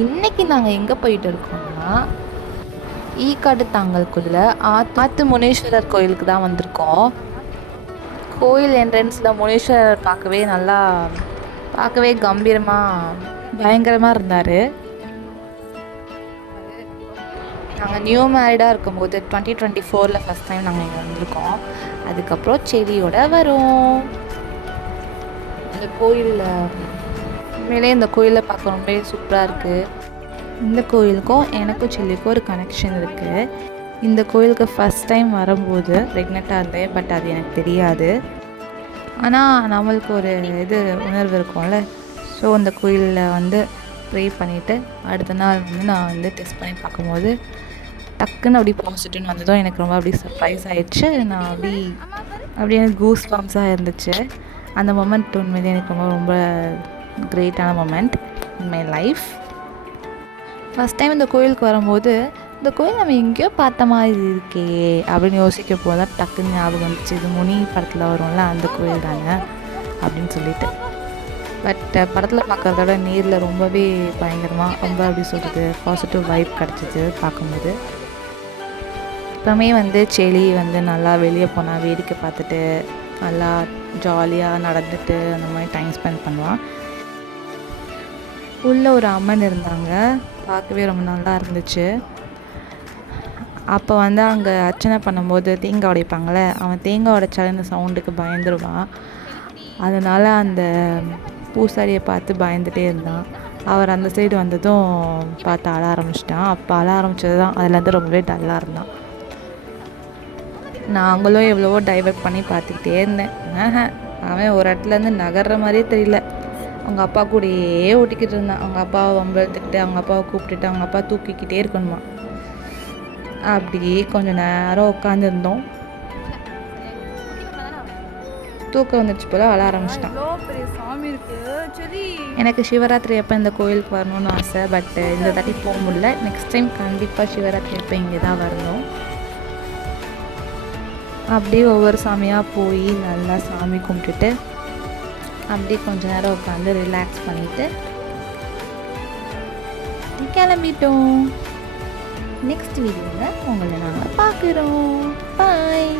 இன்றைக்கி நாங்கள் எங்கே போயிட்டு இருக்கோம்னா ஈக்காடு தாங்கல்குள்ள ஆத்து முனீஸ்வரர் கோயிலுக்கு தான் வந்திருக்கோம். கோயில் என்ட்ரன்ஸில் முனீஸ்வரர் பார்க்கவே கம்பீரமாக பயங்கரமாக இருந்தார். நாங்கள் நியூ மேரிடாக இருக்கும்போது 2024 ஃபஸ்ட் டைம் நாங்கள் இங்கே வந்திருக்கோம். அதுக்கப்புறம் செடியோட வரும். இந்த கோயிலில் உண்மையிலே இந்த கோயிலை பார்க்க ரொம்ப சூப்பராக இருக்குது. இந்த கோயிலுக்கும் எனக்கும் செல்லிக்கும் ஒரு கனெக்ஷன் இருக்குது. இந்த கோயிலுக்கு ஃபஸ்ட் டைம் வரும்போது ப்ரெக்னெண்ட்டாக இருந்தேன். பட் அது எனக்கு தெரியாது. ஆனால் நம்மளுக்கு ஒரு உணர்வு இருக்கும்ல. ஸோ அந்த கோயிலில் ப்ரே பண்ணிவிட்டு அடுத்த நாள் நான் டெஸ்ட் பண்ணி பார்க்கும்போது டக்குன்னு அப்படி பாசிட்டிவ்னு வந்ததும் எனக்கு ரொம்ப அப்படி சர்ப்ரைஸ் ஆகிடுச்சு. நான் அப்படி எனக்கு கூஸ் பம்ப்ஸாக இருந்துச்சு. அந்த மொமெண்ட் உண்மையிலே எனக்கு ரொம்ப கிரேட்டான moment in my life. First time இந்த கோயிலுக்கு வரும்போது இந்த கோயில் நம்ம எங்கேயோ பார்த்த மாதிரி இருக்கே அப்படின்னு யோசிக்க போதான் டக்குன்னு ஞாபகம் வந்துச்சு. இது முனி படத்தில் வரும்ல, அந்த கோயில் தாங்க அப்படின்னு சொல்லிட்டு. பட் படத்தில் பார்க்குறதோட நேரில் ரொம்பவே பயங்கரமாக ரொம்ப அப்படி சொல்கிறது பாசிட்டிவ் வைப் கிடச்சிது பார்க்கும்போது. இப்போமே செடி நல்லா வெளியே போனால் வேடிக்கை பார்த்துட்டு நல்லா ஜாலியாக நடந்துட்டு அந்த மாதிரி டைம் ஸ்பெண்ட் பண்ணுவான். உள்ளே ஒரு அம்மன் இருந்தாங்க, பார்க்கவே ரொம்ப நல்லா இருந்துச்சு. அப்போ அங்கே அர்ச்சனை பண்ணும்போது தேங்காய் உடைப்பாங்களே, அவன் தேங்காய் உடைச்சாலும் இந்த சவுண்டுக்கு பயந்துருவான். அதனால் அந்த பூசாரியை பார்த்து பயந்துகிட்டே இருந்தான். அவர் அந்த சைடு வந்ததும் பார்த்து அழ ஆரம்பிச்சிட்டான். அப்போ அழ ஆரம்பித்தது தான் அதுலேருந்து ரொம்பவே டல்லாக இருந்தான். நாங்களும் எவ்வளவோ டைவர்ட் பண்ணி பார்த்துக்கிட்டே இருந்தேன். அவன் ஒரு இடத்துலேருந்து நகர்ற மாதிரியே தெரியல. அவங்க அப்பா கூடயே ஓட்டிக்கிட்டு இருந்தான். அவங்க அப்பாவை வம்பெடுத்துக்கிட்டு அவங்க அப்பாவை கூப்பிட்டுட்டு அவங்க அப்பா தூக்கிக்கிட்டே இருக்கணுமா. அப்படியே கொஞ்சம் நேரம் உட்காந்துருந்தோம். தூக்கம் வந்துடுச்சு போல அழ ஆரம்பிச்சிட்டான். எனக்கு சிவராத்திரி அப்போ இந்த கோயிலுக்கு வரணும்னு ஆசை. பட் இந்த தாட்டி போக முடியல. நெக்ஸ்ட் டைம் கண்டிப்பாக சிவராத்திரி அப்போ இங்கே தான் வரணும். அப்படியே ஒவ்வொரு சாமியாக போய் நல்லா சாமி கும்பிட்டுட்டு அப்படியே கொஞ்ச நேரம் உட்காந்து ரிலாக்ஸ் பண்ணிவிட்டு கிளம்பிட்டோம். நெக்ஸ்ட் வீடியோவில் உங்களை நாங்கள் பார்க்குறோம். பாய்.